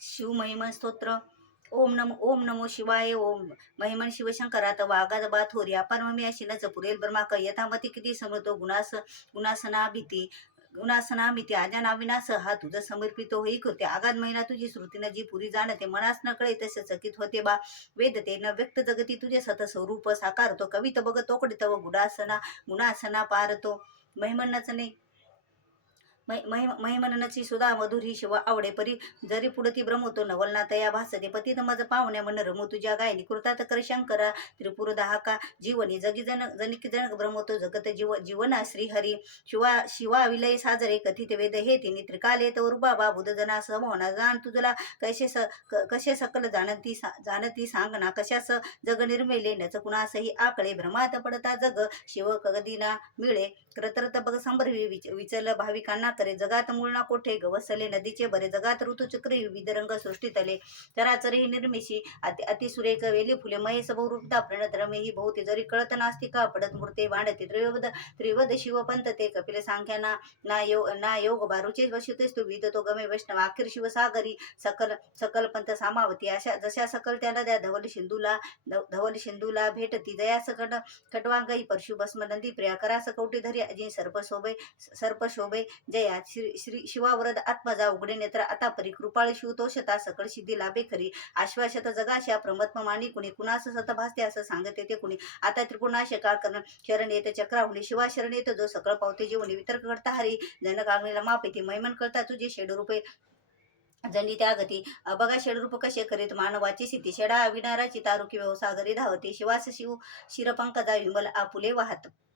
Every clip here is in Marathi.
शिव महिमन स्तोत्र. ओम नमो शिवाय. ओम महिमन शिवशंकरात वागात बा थोरी अपार ममी अशी नच पुरेल ब्रह्माक यथामती किती समतो गुणासना भीती गुणासना मिती आजाना विनाश हा तुझ समर्पितो होई कृत्य आगाध महिना तुझी श्रुतीनं जी पुरी जाणते मनास न कळे तसे चकित होते बा वेदते न व्यक्त जगती तुझे सत स्वरूप साकारतो कवित बघ तोकडे तव गुणासना पारतो महिमन नचने महिमनची सुधा मधुर ही शिवा आवडे परी जरी पुढती भ्रमतो नवलना तया भासते पतित मज पाहुण्या मन रमो तुझ्या गायनी कृतात कर शंकरा त्रिपुर दाहका जीवनी जगी जनिक जनक भ्रमतो जगत जीवना श्रीहरी शिवा विलय साजरे कथित वेद हे तिनी त्रिकाले तोर बाबा बुध जना समोना जाण तुझला कसे सकल जाणती सांगना कशास जग निर्मेले नच कुणासही आकळे भ्रमात पडता जग शिव कगदीना मिळे क्रतरत बघ संभ्रवी विचल भाविकांना करे जगात मूळना कोठे गवसले नदीचे बरे जगात ऋतुचक्र विविध रंग सृष्टीतले चराचर ही निर्मिशी अतिसुरेख वेली फुले महेश बहुरूपता प्रणत रमे ही बहुते जरी कळत नास्तिका पडत मूर्ते वांडते त्रिवद शिवपंत ते कपिल सांख्याना ना योग बारुचे वशिते स्तुविद तो गमे वैष्णव अखेर शिवसागरी सकल पंथ सामावती अशा जशा सकल त्या नद्या धवल सिंधूला भेटती जया सकट खटवांगई परशु भस्म नंदी प्रिया करास कवटी धरी अजिन सर्प शोभे जया श्री शिवावरद आत्मजा उघडे नेत्र आता परी कृपाळ शिवतोषता सकळ सिद्धी लाभे खरी आश्वासत जगाशा प्रमत्म मानी कुणी कुणास सत भासते असं सांगते ते कुणी आता त्रिपुणाशका कर्ण शरण येते चक्राहुणी शिवा शरण येतो जो सकळ पावते जीवनी वितर्क करता हरी जनक आग्नेला मापेती महिमन करता तुझे शेड रूपे जनी त्या गती बघा षडरूप कसे करीत मानवाची स्थिती षडा विनाराची तारुकी व्यवसागरी धावते शिवास शिरपंकजा विमल आपुले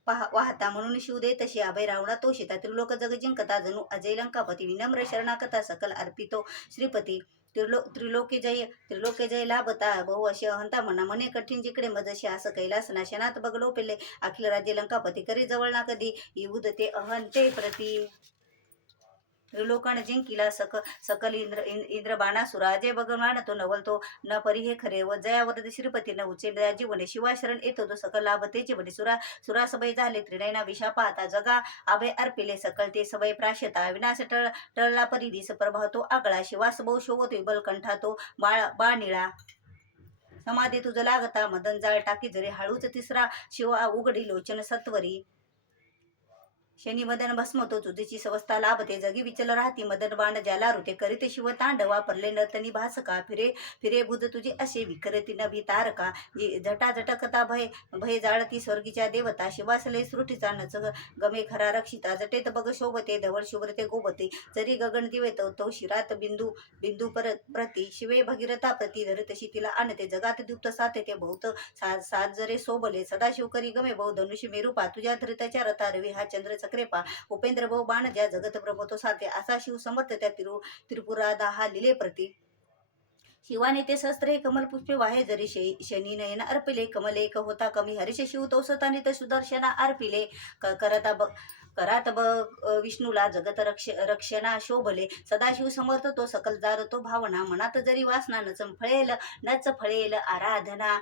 वाहता म्हणून शिव दे तशी अभय रावणा तो शिता त्रिलोक जग जिंकता जणू अजय लंकापती विनम्र शरणाकथा सकल अर्पितो श्रीपती त्रिलोके जय लाभता बहु असे अहंता म्हणा मने कठीण जिकडे मजशी असं कैलास नाशनात बघलो पेले अखिल राज्य लंकापती करी जवळ ना कधी येऊद ते अहंते प्रती त्रिलोकन जिंकिला सकल इंद्र बाणासुरा अजय भगवान तो नवल तो न परी हे खरे व जयावरद श्रीपती न उचे जीवने शिवा शरण येतो तो सकल लाभ तेचे बने सुरा सबय झाले त्रिनयना विषा पाहता जगा अभय अर्पिले सकल ते सबय प्राशता विनाश टळला परी दिस प्रभाव तो आगळा शिवास बहु शोभतो विबल कंठा तो बाळ निळा समाधी तुझ लागता मदन जाळ टाकी जरे हळूच तिसरा शिवा उघडी लोचन सत्वरी शनी मदन भस्मतो तुझीची सवस्था लाभते जगी विचल राहती मदन बाण ज्याला ऋते करीत शिव तांडवा परले नर्तनी भासका फिरे बुध तुझी असे विकरती नभी तारका जी जटा जटकता भय जाळती स्वर्गीच्या देवता शिवासले सृष्टीचा नच गमे खरा रक्षिता जटेत बघ शोभते धवल शुभ्रते गोबते जरी गगन दिवे तो शिरात बिंदू प्रती शिवे भगीरथा प्रती धरतशी तिला आणते जगात दुप्त साथे ते बहुत सात जरे सोबले सदाशिव करी गमे बहु धनुष्य मेरूपा तुझ्या धरिताच्या रथा रवी हा चंद्र चक्रेपा उपेंद्र बहु बाण ज्या जगत प्रभतो साथे असा शिव समर्थ त्या त्रिपुरादा हा लिले प्रती शिवाने ते शस्त्र कमल पुष्पे वाहे जरी शनी नयन अर्पिले कमल एक होता कमी हरिष शिव तोसतानित सुदर्शना अर्पिले करात विष्णूला जगत रक्षणा शोभले सदाशिव समर्थ तो सकल जार तो भावना मनात जरी वासना नच फळेल आराधना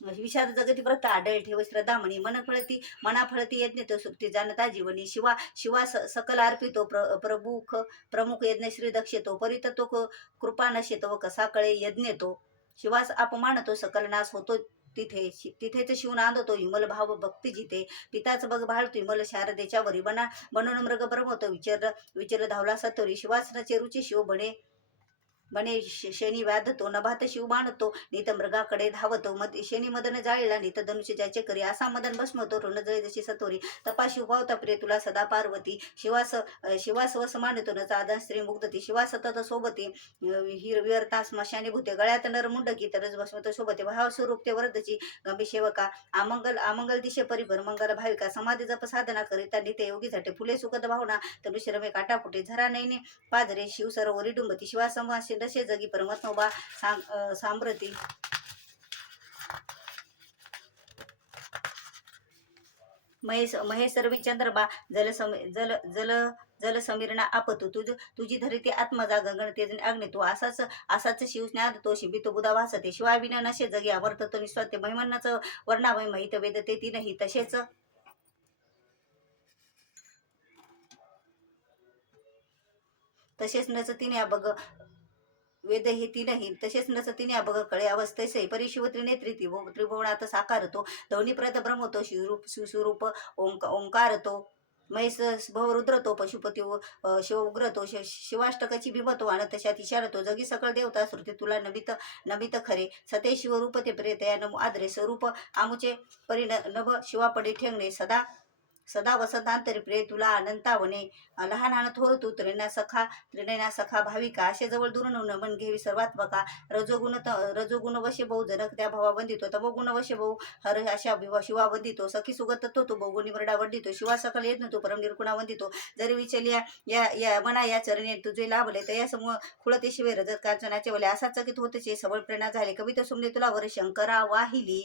विषाद जगती व्रत आढळ ठेव श्रद्धा म्हणी मना फळती यज्ञ तो सुप्ती जाणता जीवनी शिवा सकल अर्पितो प्रमुख यज्ञ श्री दक्षेतो परितत्व कृपा नशेतो कसा कळे यज्ञ तो शिवास अपमान तो सकल नाश होतो तिथेच शिव नांदतो विमल भाव भक्ती जिथे पिताच बघ भाळतो विमल शारदेच्या वरी बनून मृग ब्रह्मतो विचर धावला सत्वरी शिवासना चेरुची शिव बने शनी वाधतो नभात शिव बाणतो नित मृगाकडे धावतो शनी मदन जाळला नित धनुष्य ज्याचे करी असा मदन भस्मतो ऋण जय जशी सतोरी तपा शिव पावता प्रिय तुला सदा पार्वती शिवास वस मानतो न चादन स्त्री मुग्धती शिवा सतत सोबती विरता स्मशानी भूते गळ्यात नर मुंडकी तरच भस्मतो शोभते भाव स्वरूप ते वरदची गंभीर सेवका आमंगल दिशे परिभर मंगल भाविका समाधी जप साधना करिता निते योगी झटे फुले सुखद भावना धनुष्य रमे काटापुटे झरा नैने पाजरे शिव सरोवरी डुंबती शिवा संवास दशे जगी परमात्मा सांप्रती महेश सर्वी चंद्रबा जल समीरणा आपतू तुझी धरिते आत्मजा गगन तेज अग्नि तो असाच शिव ज्ञान तो शिबितो बुधा वासते शिवाविना नशे जगी अवर्ततो निस्वाते महिमन्नाच वर्णामय महित वेदते तीनही तसेच नच तिने बघ वेद हे तीनही तसेच नस तिने अभग कळे अवस्थेसे परिशिव त्रिनेत्री त्रिभुवनात साकारतो धवनीप्रत ब्रह्मतो शिवरूप सुस्वरूप ओंकारतो महेश भवरुद्रतो पशुपती शिव उग्रतो शिवाष्टकाची बिंबतो आणि तशात इशारतो जगी सकळ देवता श्रुती तुला नमित नमित खरे सते शिवरूप ते प्रेत या नमो आदरे स्वरूप आमुचे नभ शिवापडे ठेंगणे सदा सदा वसंतांतरी प्रिय तुला अनंतावने लहान लहान थोर तू त्रिनयना सखा भाविका असे जवळ दुरून नमन घेवी सर्वात्मका रजोगुण वशे बहु जनक त्या भावा वंदितो तमोगुण वशे बहु हर अशा शिवा वंदितो सखी सुगत तो बहुगुणी मरडा वंदितो शिवा सकल येत नव्हतो परम निर्गुणा वंदितो जरी विचलिया या मना या चरणी तुझे लाभले तया समूह खुळते शिवे रजत कांचनाचे वले असा चकित होतचे सबळ प्रेरणा झाले कविता सुमने तुला वर शंकरा वाहिली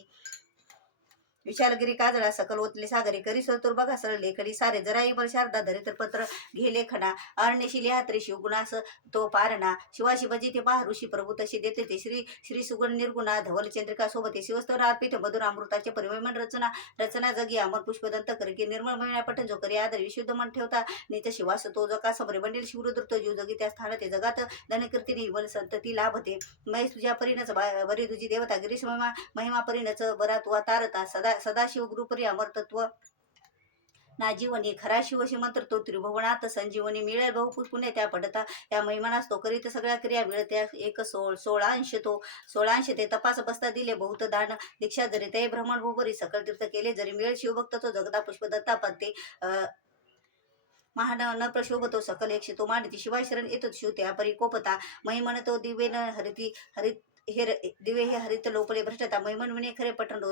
विशालगिरी काजळा सकल ओतले सागरी करी सोतुर बघा सरळ लेखडी सारे जराई बल शारदा धरित्र पत्र घे लेखना अरण्यशी लिहात्रे शिवगुणास तो पारणा शिवाशी भजी ते पहा ऋषी प्रभू तशी देते ते श्री श्री सुगुण निर्गुणा धवल चंद्रिका सोबते शिवस्तवर अर्पित मधुर अमृताचे परिमळ रचना जगी अमर पुष्पदंत करी की निर्मळ महिना पठण जो करी आदर विशुद्ध मन ठेवता नित शिवास तो जका समरे बंडील शिवरुद्र जीव जगी त्या स्थान ते जगात धनकीर्तीने इवल संतती लाभते महेश तुझ्या परीनच बरी तुझी देवता गिरीश महिमा परीनच बरा तू तारता सदाशिव गुरुपरी अमरतत्व ना जीवनी खरा शिवशी मंत्र तो त्रिभुवनात संजीवनी मिळेल बहुपूत पुण्य त्या पडता या महिमानास तो करीत सगळ्या क्रिया मिळत्या एक 16 ते तपास बसता दिले बहुत दान दीक्षा जरी ते भ्रमण भोपरी सकल तीर्थ केले जरी मिळेल शिवभक्त तो जगदा पुष्पदत्ता पडते महान न प्रशोभतो सकल एक तो मांडती शिवाय शरण येतो शिव त्या परी कोपता महिमन तो दिवेन हरित दिवे हे हरित लोपले भ्रष्टता मैमन विने खरे पठण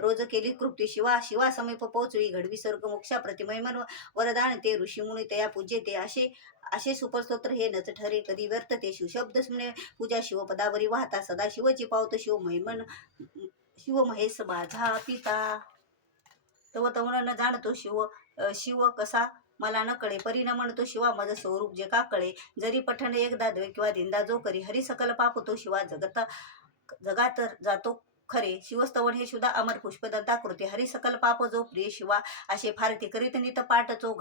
रोज केली कृप्ती शिवा समीप पोहोचवी घडवी स्वर्ग मोक्षा प्रति मैमन वरदान ते ऋषी मुनी तया पूज्य ते असे सुपरस्तोत्र हे नच ठरे कधी व्यर्थ ते शिवशब्द सुने पूजा शिवपदावरी वाहता सदा शिवची पावत शिव महेश माझा पिता तव तवण न जाणतो शिव कसा मला न कळे परी न म्हणतो शिवा माझं स्वरूप जे का कळे जरी पठण एकदा द्वे किंवा दिंदा जो करी हरी सकल पाप तो शिवा जगात जातो खरे शिवस्तवन हे सुद्धा अमर पुष्पदंता कृती हरी सकल पाप जो प्रिय शिवा असे फारती करीत नित पाठ जो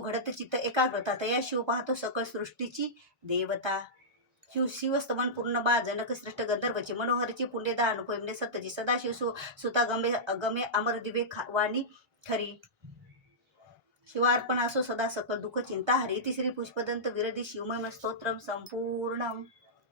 घडत चित्त एकाग्रता तया शिव पाहतो सकल सृष्टीची देवता शिवस्तवन पूर्ण बा जनक श्रेष्ठ गंधर्वची मनोहरीची पुण्यदा अनुपमिने सत्यची सदाशिव सुता गमे अमर दिवे वाणी खरी शिवार्पण असो सदा सकल दुःख चिंता हरी तिसरी पुष्पदंत विरदी शिवमय स्तोत्रम संपूर्णम।